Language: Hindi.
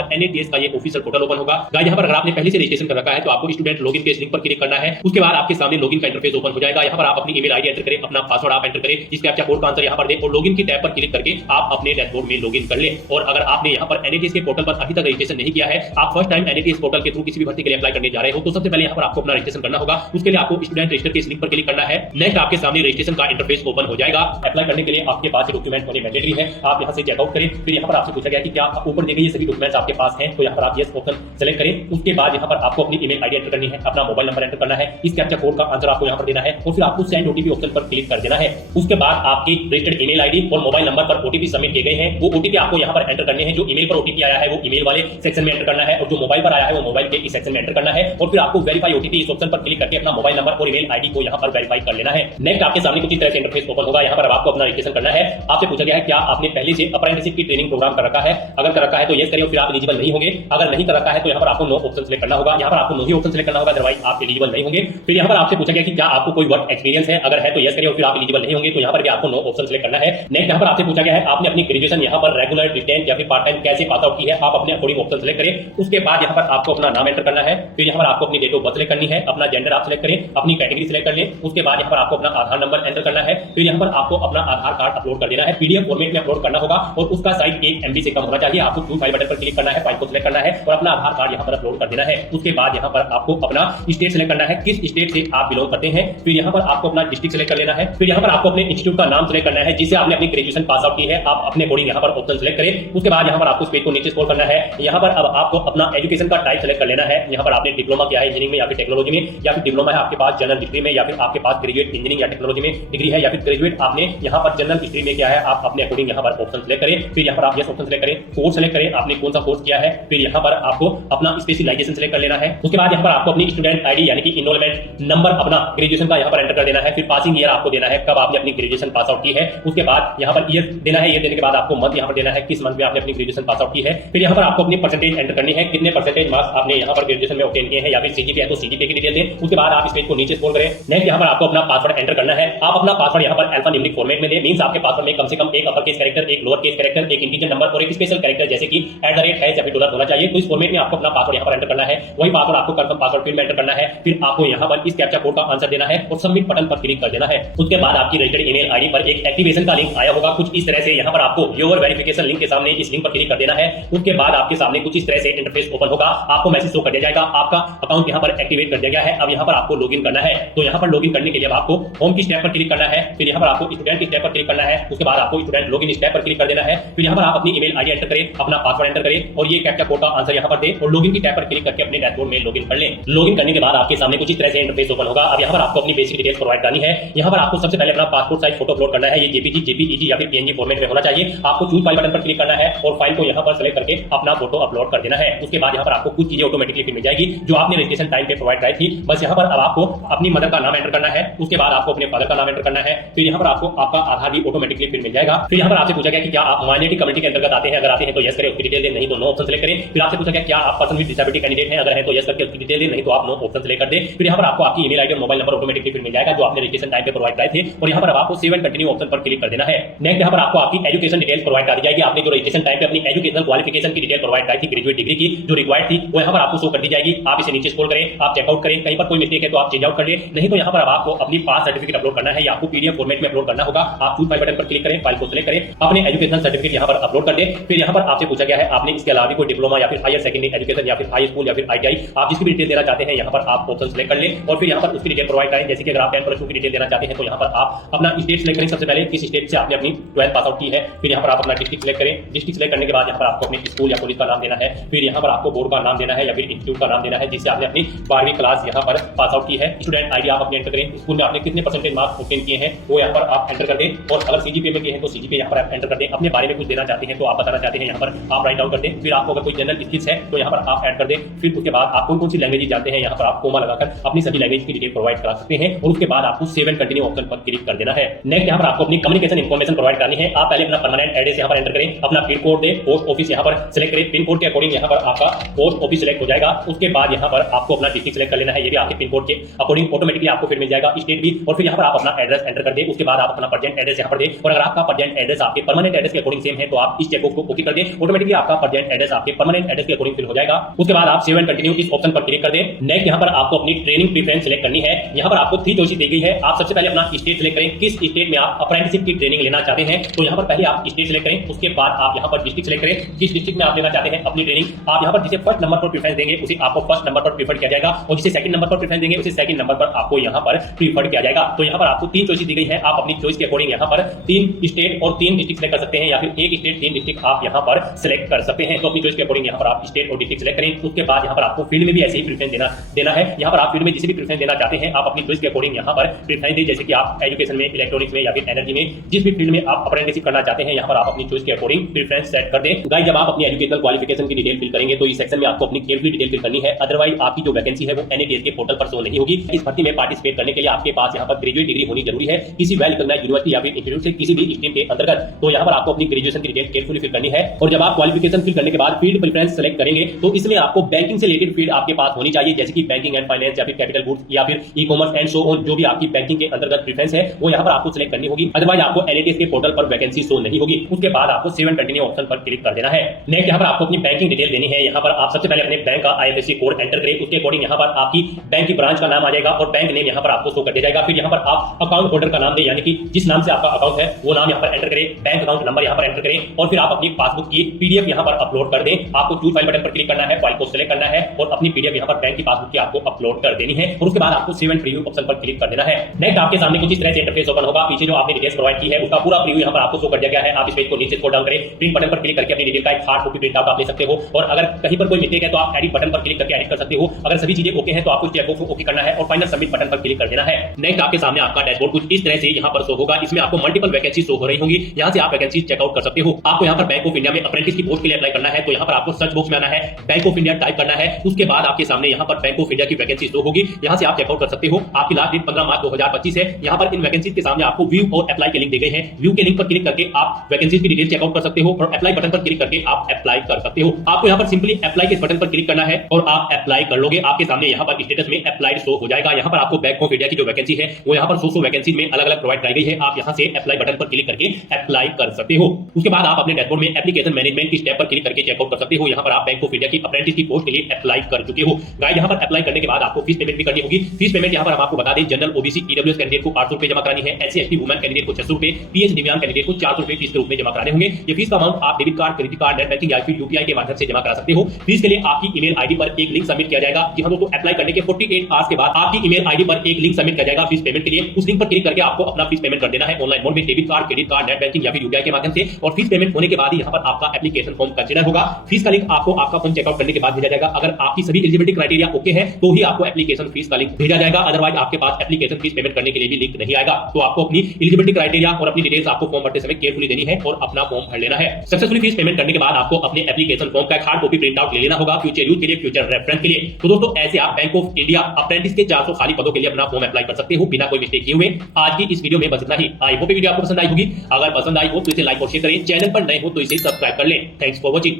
पर NATS का ये ऑफिशियल पोर्टल ओपन होगा। गाइस यहाँ पर अगर आपने पहले से रजिस्ट्रेशन कर रखा है तो आपको स्टूडेंट लॉगिन के लिंक पर क्लिक करना है। उसके बाद आपके सामने लॉगिन का इंटरफेस ओपन हो जाएगा। यहाँ पर आप अपनी ईमेल आईडी एंटर करें, अपना पासवर्ड आप एंटर करें, इस कैप्चा कोड का आंसर यहाँ पर दें और लॉगिन की टैब पर क्लिक करके आप अपने डैशबोर्ड में लॉगिन कर लें। और अगर आपने यहाँ पर NATS के पोर्टल पर अभी तक रजिस्ट्रेशन नहीं किया है, आप फर्स्ट टाइम NATS पोर्टल के थ्रू किसी भी भर्ती के लिए अप्लाई करने जा रहे हो, तो सबसे पहले यहाँ पर आपको अपना रजिस्ट्रेशन करना होगा। उसके लिए आपको स्टूडेंट रजिस्टर के इस लिंक पर क्लिक करना है। नेक्स्ट आपके सामने रजिस्ट्रेशन का इंटरफेस ओपन हो जाएगा। अप्लाई करने के लिए आपके पास डॉक्यूमेंट होने मैंडेटरी है। आप यहाँ से चेकआउट करें। फिर यहाँ पर आपसे पूछा गया कि क्या ऊपर दिए गए ये सभी डॉक्यूमेंट्स आपके पास हैं, तो यहाँ पर आप यस ऑप्शन सेलेक्ट करें। उसके बाद यहाँ पर आपको अपनी ईमेल आईडी एंटर करनी है, अपना मोबाइल नंबर एंटर करना है, इस कैप्चा कोड का आंसर आपको यहाँ पर देना है और फिर आपको सेंड ओटीपी ऑप्शन पर क्लिक कर देना है। उसके बाद आपकी रजिस्टर्ड ईमेल आईडी और मोबाइल नंबर पर ओटीपी सबमिट किए गए हैं, वो ओटीपी आपको यहाँ पर एंटर करने हैं। जो ईमेल पर ओटीपी आया है वो ईमेल वाले सेक्शन में एंटर करना है और जो मोबाइल पर आया है वो मोबाइल के इस सेक्शन में एंटर करना है और फिर आपको वेरीफाई ओटीपी इस ऑप्शन पर क्लिक करके अपना मोबाइल नंबर और ईमेल आईडी को यहाँ पर वेरीफाई कर लेना है। नेक्स्ट आपके सामने कुछ इस तरह से इंटरफेस ओपन होगा। यहाँ पर आपको अपना रजिस्ट्रेशन करना है। आपसे पूछा गया है क्या आपने पहले से अप्रेंटिसशिप की ट्रेनिंग प्रोग्राम कर रखा है। अगर कर रखा है तो यस करिए, फिर आप एलिजिबल नहीं होंगे। अगर नहीं कर रखा है तो यहाँ पर आपको नो ऑप्शन सेलेक्ट करना होगा। यहाँ पर आपको नो ही ऑप्शन सेलेक्ट करना होगा, अदरवाइज आप एलिजिबल नहीं होंगे। फिर यहाँ पर आपसे पूछा गया कि क्या आपको कोई वर्क एक्सपीरियंस है। अगर है तो यस करिए, फिर आप एलिजिबल नहीं होंगे, तो यहाँ पर भी आपको नो ऑप्शन सेलेक्ट करना है। नेक्स्ट यहाँ पर आपसे पूछा गया है आपने अपनी ग्रेजुएशन यहाँ पर रेगुलर, डिस्टेंस या फिर पार्ट टाइम कैसे पास आउट की है। आप अपने अकॉर्डिंग ऑप्शन सेलेक्ट करें। उसके बाद यहाँ पर आपको अपना नाम एंटर करना है। फिर यहाँ पर आपको अपनी डेट ऑफ बर्थ सेलेक्ट करनी है, अपना जेंडर आप सेलेक्ट करें, अपनी कैटेगरी सेलेक्ट कर लें। उसके बाद यहाँ पर आपको अपना आधार नंबर एंटर करना है। फिर यहाँ पर आपको अपना आधार कार्ड अपलोड कर देना है, पीडीएफ फॉर्मेट में अपलोड करना होगा और उसका साइज 1 MB से कम होना चाहिए। आपको चूज फाइल बटन पर क्लिक करना है, फाइल को सिलेक्ट करना है और अपना आधार कार्ड यहाँ पर अपलोड कर देना है। उसके बाद यहाँ पर आपको अपना स्टेट सेलेक्ट करना है, किस स्टेट से आप बिलोंग करते हैं। फिर यहाँ पर आपको अपना डिस्ट्रिक्ट सेलेक्ट कर लेना है। फिर यहाँ पर आपको अपने इंस्टीट्यूट का नाम सेलेक्ट करना है जिससे आपने अपनी ग्रेजुएशन पास आउट की है। आप अपने अकॉर्डिंग यहाँ पर ऑप्शन सेलेक्ट करें। उसके बाद यहाँ पर आपको पेज को नीचे स्क्रॉल करना है। यहाँ पर अब आपको अपना एजुकेशन का टाइप सेलेक्ट कर लेना है। यहाँ पर आपने डिप्लोमा किया है इंजीनियरिंग में या फिर टेक्नोलॉजी में, या फिर डिप्लोमा है आपके पास जनरल डिग्री में, या फिर आपके पास ग्रेजुएट इंजीनियरिंग या टेक्नोलॉजी में डिग्री है, या फिर ग्रेजुएट आपने यहाँ पर जनरल हिस्ट्री में किया है। आप अपने अकॉर्डिंग यहाँ पर ऑप्शन सेलेक्ट करें। फिर यहाँ पर आप यस ऑप्शन सेलेक्ट करें, कोर्स सेलेक्ट करें, आपने कौन सा कोर्स किया है। फिर यहाँ पर आपको अपना स्पेशलाइजेशन सेलेक्ट कर लेना है। उसके बाद यहाँ पर आपको अपनी स्टूडेंट आईडी यानी कि इनरोलमेंट नंबर अपना ग्रेजुएशन का यहाँ पर एंटर कर देना है। फिर पासिंग ईयर आपको देना है, कब आपने अपनी ग्रेजुएशन पास आउट की है। उसके बाद यहाँ पर ईयर देना है, ईयर देने के बाद आपको मंथ यहाँ पर देना है, किस मंथ में आपने अपनी ग्रेजुएशन पास आउट की है। फिर यहाँ पर आपको अपनी परसेंटेज एंटर करनी है, कितने परसेंटेज मार्क्स आपने यहाँ पर ग्रेजुएशन में ऑब्टेन किए हैं, या फिर सीजीपीए है तो सीजीपीए की डिटेल दें। उसके बाद आप इस पेज को नीचे स्क्रॉल करें। नेक्स्ट यहाँ पर आपको अपना पासवर्ड एंटर करना है। आप अपना पासवर्ड यहाँ पर अल्फा न्यूमेरिक फॉर्मेट में दें। मींस आपके पासवर्ड में कम से कम एक अपर केस कैरेक्टर, एक लोअर केस कैरेक्टर, एक इंटीजर नंबर और एक स्पेशल कैरेक्टर जैसे कि @ है या फिर डॉलर होना चाहिए। तो इस फॉर्मेट में आपको अपना पासवर्ड यहाँ पर एंटर करना है। वही पासवर्ड आपको कंफर्म पासवर्ड फील्ड में एंटर करना है। फिर आपको यहाँ पर इस कैप्चा कोड का आंसर देना है और सबमिट बटन पर क्लिक कर देना है। उसके बाद आपकी रजिस्टर्ड ईमेल आईडी पर एक एक्टिवेशन का लिंक आया होगा कुछ इस तरह से। यहाँ पर आपको योर वेरिफिकेशन लिंक के सामने इस लिंक पर क्लिक कर देना है। उसके बाद आपके सामने कुछ इस तरह से इंटरफेस ओपन होगा। आपको मैसेज शो कर दिया जाएगा, आपका अकाउंट यहाँ पर एक्टिवेट कर दिया गया है। अब यहाँ पर आपको लॉगिन करना है। तो यहाँ पर लॉगिन करने के लिए आपको होम की स्टेप पर क्लिक करना है। फिर यहाँ पर आपको स्टूडेंट की स्टेप पर क्लिक करना है। उसके बाद आपको स्टूडेंट लॉगिन स्टेप पर क्लिक कर देना है। फिर यहाँ पर आप अपनी ईमेल आईडी एंटर करें, अपना पासवर्ड एंटर करें और ये कैप्चा कोड का आंसर यहाँ पर दें और लॉगिन की टैब पर क्लिक करके अपने डैशबोर्ड में लॉगिन कर लें। लॉगिन करने के बाद आपके सामने कुछ इस तरह से इंटरफेस ओपन होगा। अब यहाँ पर आपको अपनी बेसिक डिटेल्स प्रोवाइड करनी है। यहाँ पर आपको सबसे पहले अपना पासपोर्ट साइज फोटो अपलोड करना है। ये जेपीजी, जेपीईजी या फिर पीएनजी फॉर्मेट में होना चाहिए। आपको चूज फाइल बटन पर क्लिक करना है और फाइल को यहाँ पर सेलेक्ट करके अपना फोटो अपलोड कर देना है। उसके बाद यहाँ पर आपको कुछ चीजें ऑटोमेटिकली फिर मिल जाएगी जो आपने रजिस्ट्रेशन टाइम पे प्रोवाइड कराई थी। बस यहाँ पर अब आपको अपनी मदर का नाम एंटर करना है। उसके बाद आपको अपने फादर का नाम एंटर करना है। फिर यहाँ पर आपको आपका आधार भी ऑटोमेटिकली फिर मिल जाएगा। फिर यहाँ पर आपसे पूछा गया कि क्या आप माइनॉरिटी कम्युनिटी के अंतर्गत आते हैं। अगर आते हैं तो यस करें, उसकी डिटेल दें, नहीं तो नो ऑप्शन सेलेक्ट करें। फिर आपसे पूछा गया क्या आप पर्सन विद डिसेबिलिटी कैंडिडेट हैं। अगर है तो यस करके उसकी डिटेल दें, नहीं तो आप नो ऑप्शन सेलेक्ट कर दें। फिर यहाँ पर आपको आपकी ईमेल आईडी और मोबाइल नंबर ऑटोमेटिकली फिर मिल जाएगा जो आपने रजिस्ट्रेशन टाइम पे प्रोवाइड कराए थे। और यहाँ पर आपको सेव एंड कंटिन्यू ऑप्शन पर क्लिक कर देना है। नेक्स्ट यहाँ पर आपको आपकी एजुकेशन डिटेल्स प्रोवाइड कर दी जाएगी। आपने जो रजिस्ट्रेशन टाइम पे अपनी एजुकेशनल क्वालिफिकेशन की डिटेल प्रोवाइड कराई थी, ग्रेजुएट डिग्री की जो रिक्वायर्ड थी, वो यहाँ पर आपको शो कर दी जाएगी। आप इसे नीचे स्क्रॉल करें, आप चेकआउट करें, कहीं पर कोई मिस्टेक है तो आप चेंज आउट कर लें, नहीं तो यहाँ पर आपको अपनी पास सर्टिफिकेट अपलोड करना है या आपको पीडीएफ फॉर्मेट में अपलोड करना होगा। आप चूज फाइल बटन पर क्लिक करें, फाइल को सिलेक्ट करें, अपने एजुकेशनल सर्टिफिकेट यहाँ पर अपलोड कर दें। फिर यहाँ पर आपसे पूछा गया है आपने इसके अलावा कोई डिप्लोमा या फिर हायर सेकेंडरी एजुकेशन या फिर हाई स्कूल या फिर आईटीआई आप जिसकी भी डिटेल देना चाहते हैं यहाँ पर आप ऑप्शन सेलेक्ट कर लें और फिर यहाँ पर उसकी डिटेल प्रोवाइड करें। जैसे कि अगर आप 10+2 की डिटेल देना चाहते हैं तो यहाँ पर आप अपना स्टेट सेलेक्ट करें। सबसे पहले किस स्टेट से आपने अपनी 12th पास आउट की है। फिर यहाँ पर आप अपना डिस्ट्रिक्ट सेलेक्ट करें। डिस्ट्रिक्ट सेलेक्ट करने के बाद यहाँ पर आपको अपने स्कूल या कॉलेज का नाम देना है। फिर यहाँ पर आपको बोर्ड का नाम देना है या फिर इंस्टीट्यूट का नाम देना है जिससे आपने अपनी 12वीं क्लास यहाँ पर पास आउट की है। स्टूडेंट आईडी आप अपने एंटर करें। स्कूल में आपने कितने परसेंटेज मार्क्स ऑब्टेन किए हैं वो यहाँ पर आप एंटर कर दें और अगर सीजीपीए में किए हैं तो सीजीपीए यहाँ पर आप एंटर कर दें। अपने बारे में कुछ देना चाहते हैं तो आप बताना चाहते हैं यहाँ पर आप राइट डाउन कर दें। फिर आपको अगर कोई जनरल स्किल्स है तो यहाँ पर आप ऐड कर दें। फिर उसके बाद आप कौन सी लैंग्वेज जानते हैं यहाँ पर आप कोमा लगाकर अपनी सभी लैंग्वेज की डिटेल प्रोवाइड करा सकते हैं और उसके बाद आपको सेव एंड कंटिन्यू ऑप्शन पर क्लिक कर देना है। नेक्स्ट यहाँ पर आपको अपनी कम्युनिकेशन इन्फॉर्मेशन प्रोवाइड करनी है। आप पहले अपना परमानेंट एड्रेस यहाँ पर एंटर करें, अपना पिन कोड दें, पोस्ट ऑफिस यहाँ पर सिलेक्ट करें। पिन कोड के अकॉर्डिंग यहाँ पर आपका पोस्ट ऑफिस सिलेक्ट हो जाएगा। उसके बाद यहाँ पर आपको अपना डिस्ट्रिक्ट सिलेक्ट कर लेना है। ये भी आपके पिन कोड के अकॉर्डिंग ऑटोमेटिकली आपको फिर मिल जाएगा, स्टेट भी। और फिर यहाँ पर आप अपना एड्रेस एंटर कर दें। उसके बाद आप अपना प्रेजेंट एड्रेस यहाँ पर दें और अगर आपका प्रेजेंट एड्रेस आपके परमानेंट एड्रेस के अकॉर्डिंग सेम है तो आप इस चेकबॉक्स को ओके कर दें। ऑटोमेटिकली आपका प्रेजेंट एड्रेस आपके परमानेंट एड्रेस के अकॉर्डिंग फिल हो जाएगा। उसके बाद आप सेव एंड कंटिन्यू इस ऑप्शन पर क्लिक कर दें। नेक्स्ट यहाँ पर आपको अपनी ट्रेनिंग प्रेफरेंस सेलेक्ट करनी है। यहाँ पर आपको 3 चॉइसेस दी गई है। आप सबसे पहले अपना स्टेट सेलेक्ट करें, किस स्टेट में आप अप्रेंटिसशिप की ट्रेनिंग लेना चाहते हैं। तो यहाँ पर पहले आप स्टेट सेलेक्ट करें, उसके बाद आप यहाँ पर डिस्ट्रिक्ट सेलेक्ट करें, जिस डिस्ट्रिक्ट में आप लेना चाहते हैं अपनी ट्रेनिंग। आप यहाँ पर जिसे फर्स्ट नंबर पर प्रेफरेंस देंगे उसे आपको फर्स्ट नंबर पर प्रीफर किया जाएगा, और जिसे सेकंड नंबर पर प्रेफरेंस देंगे उसे सेकंड नंबर पर आपको यहाँ पर प्रीफर किया जाएगा। तो यहाँ पर आपको 3 चॉइसेस दी गई है। आप अपनी चॉइस के अकॉर्डिंग यहाँ पर 3 स्टेट और 3 डिस्ट्रिक्ट सेलेक्ट कर सकते हैं, या फिर 1 स्टेट 3 डिस्ट्रिक्ट आप यहाँ पर सेलेक्ट कर सकते हैं। तो अपनी चॉइस के अकॉर्डिंग यहाँ पर आप स्टेट और डिस्ट्रिक्ट सेलेक्ट करें। उसके बाद यहाँ पर आपको फील्ड में भी ऐसे ही प्रेफरेंस देना है। यहाँ पर आप फील्ड में जिसे भी प्रेफरेंस देना चाहते हैं आप अपनी चॉइस के अकॉर्डिंग यहाँ पर प्रेफरेंस दें, जैसे कि आप एजुकेशन में, इलेक्ट्रॉनिक्स में या फिर एनर्जी में, जिस भी फील्ड में आप अप्रेंटिसशिप करना चाहते हैं यहाँ पर आप अपनी चॉइस के अकॉर्डिंग प्रेफरेंस सेट कर दें। गाइस, जब आप अपनी एजुकेशनल क्वालिफिकेशन की डिटेल फिल करेंगे तो इस सेक्शन में आपको अपनी केयरफुली डिटेल फिल करनी है, अदरवाइज आपकी जो वैकेंसी है वो NATS के पोर्टल पर शो नहीं होगी। इस भर्ती में पार्टिसिपेट करने के लिए आपके पास यहाँ पर ग्रेजुएट डिग्री होनी जरूरी है, किसी वेल रिकॉग्नाइज्ड यूनिवर्सिटी या फिर इंस्टीट्यूट से किसी भी स्ट्रीम के अंतर्गत। तो यहाँ पर आपको अपनी ग्रेजुएशन की डिटेल केयरफुली फिल करनी है। और जब आप क्वालिफिकेशन फिल करने के बाद फील्ड प्रेफरेंस सेलेक्ट करेंगे तो इसमें आपको बैंकिंग से रिलेटेड फील्ड आपके पास होनी चाहिए, जैसे कि बैंकिंग एंड फाइनेंस या फिर कैपिटल गुड्स या फिर ई-कॉमर्स एंड सो ऑन। जो भी आपकी बैंकिंग के अंतर्गत प्रेफरेंस है वो यहाँ पर आपको सिलेक्ट करनी होगी, अदरवाइज आपको NATS के पोर्टल पर वैकेंसी शो नहीं होगी। उसके बाद आपको सेव एंड कंटिन्यू ऑप्शन पर क्लिक कर देना है। नेक्स्ट यहाँ पर आपको अपनी बैंकिंग डिटेल देनी है। यहाँ पर आप सबसे पहले अपने बैंक का IFSC कोड एंटर करें, उसके अकॉर्डिंग यहाँ पर आपकी बैंक की ब्रांच का नाम आ जाएगा और बैंक नेम यहाँ पर आपको शो कर दिया जाएगा। फिर यहाँ पर आप अकाउंट होल्डर का नाम दें, यानी कि जिस नाम से आपका अकाउंट है वो नाम यहाँ पर एंटर करें, बैंक अकाउंट नंबर यहाँ पर एंटर करें, और फिर आप अपनी पासबुक की PDF यहाँ पर अपलोड कर दें। आपको चूज फाइल बटन पर क्लिक करना है, फाइल को सिलेक्ट करना है और अपनी PDF यहाँ पर बैंक की पासबुक की आपको अपलोड कर देनी है, और उसके बाद आपको सेव एंड प्रीव्यू ऑप्शन पर क्लिक कर देना है। नेक्स्ट आपके सामने कुछ इस तरह से इंटरफेस ओपन होगा। पीछे जो आपने डिटेल्स प्रोवाइड की है उसका पूरा प्रीव्यू यहाँ पर आपको शो कर दिया गया है। आप इस पेज को नीचे स्क्रॉल डाउन करें, प्रिंट बटन पर क्लिक करके अपनी डिटेल का एक हार्ड कॉपी प्रिंट आउट आप ले सकते हो, और अगर कहीं पर कोई मिस्टेक है तो आप एडिट बटन पर क्लिक करके एडिट कर सकते हो। अगर सभी चीजें ओके हैं तो आपको चेकबॉक्स को ओके करना है और फाइनल सबमिट बटन पर क्लिक कर देना है। नेक्स्ट आपके सामने आपका डैशबोर्ड कुछ इस तरह से यहाँ पर शो होगा। इसमें आपको मल्टीपल वैकेंसी शो हो रही होंगी, यहाँ से आप वैकेंसी चेकआउट कर सकते हो। आपको यहाँ पर बैंक ऑफ इंडिया में अप्रेंटिस की पोस्ट के लिए अप्लाई करना है, तो यहाँ पर आपको सर्च बॉक्स में आना है, बैंक ऑफ इंडिया टाइप करना है। उसके बाद आपके सामने यहाँ पर बैंक ऑफ इंडिया की वैकेंसी शो होगी, यहाँ से आप चेकआउट कर सकते हो। आपकी लास्ट डेट 15 मार्च 2025 है। यहाँ पर इन वैकेंसी के सामने आपको व्यू और अप्लाई के लिंक दिए गए हैं। व्यू के लिंक पर क्लिक करके आप वैकेंसी की डिटेल चेकआउट कर सकते हो, और अप्लाई बटन पर क्लिक करके आप अप्लाई कर सकते हो। आपको यहाँ पर सिंपली अप्लाई के बटन पर क्लिक करना है और आप अप्लाई कर लोगे। आपके सामने यहाँ पर स्टेटस में अप्लाइड शो हो जाएगा। यहाँ पर आपको बैंक ऑफ इंडिया की जो वैकेंसी है वो यहाँ पर 100 वैकेंसी में अलग अलग प्रोवाइड कराई गई है। आप यहाँ से अप्लाई बटन पर क्लिक करके अप्लाई कर सकते हो। उसके बाद आप अपने डैशबोर्ड में एप्लीकेशन मैनेजमेंट की स्टेप पर क्लिक करके चेकआउट कर सकते हो। यहाँ पर आप बैंक ऑफ इंडिया की अप्रेंटिस की पोस्ट के लिए अप्लाई कर चुके हो। गाइस, यहाँ पर अप्लाई करने के बाद आपको फीस पेमेंट भी करनी होगी। फीस पेमेंट यहाँ पर हम आपको बता दें, जनरल OBC EWS कैंडिडेट को 800 रुपए जमा करानी है, SC ST वुमेन कैंडिडेट को 600 रुपए, PH दिव्यांग कैंडिडेट को 400 रुपए फीस के रूप में जमा कराने होंगे। ये फीस का अमाउंट आप debit card, credit card, net banking या फिर UPI के माध्यम से जमा करा सकते हो। फीस के लिए आपकी ईमेल आईडी पर एक लिंक सबमिट किया जाएगा। जी हाँ दोस्तों, अप्लाई करने के 48 आवर्स के बाद आपकी ईमेल आईडी पर एक लिंक सबमिट किया जाएगा फीस पेमेंट के लिए। उस लिंक पर क्लिक करके आपको अपना फीस पेमेंट कर देना है ऑनलाइन मोड में, debit card, credit card, net banking या फिर UPI के माध्यम से। और फीस पेमेंट होने के बाद ही यहाँ पर आपका एप्लीकेशन फॉर्म कंसीडर होगा। फीस का लिंक आपको आपका फॉर्म चेकआउट करने के बाद भेजा जाएगा। अगर आपकी सभी एलिजिबिलिटी क्राइटेरिया ओके है तो ही आपको एप्लीकेशन फीस का लिंक भेजा जाएगा, अदरवाइज आपके पास एप्लीकेशन फीस पेमेंट करने के लिए भी लिंक नहीं आएगा। तो आपको अपनी एलिजिबिलिटी क्राइटेरिया और अपनी डिटेल्स आपको फॉर्म भरते समय केयरफुली देनी है और अपना फॉर्म भर लेना है। सक्सेसफुली फीस पेमेंट करने के बाद आपको अपने एप्लीकेशन फॉर्म का एक हार्ड कॉपी प्रिंट आउट ले लेना होगा, फ्यूचर यूज के लिए, फ्यूचर रेफरेंस के लिए। तो दोस्तों, ऐसे आप बैंक ऑफ इंडिया अप्रेंटिस के 400 खाली पदों के लिए अपना फॉर्म अप्लाई कर सकते हो बिना कोई मिस्टेक किए हुए। आज की इस वीडियो में बस इतना ही। आई होप वीडियो आपको पसंद आई होगी। अगर पसंद आई हो तो इसे लाइक और शेयर करें। चैनल पर नए हो तो इसे सब्सक्राइब कर लें। Thanks for watching.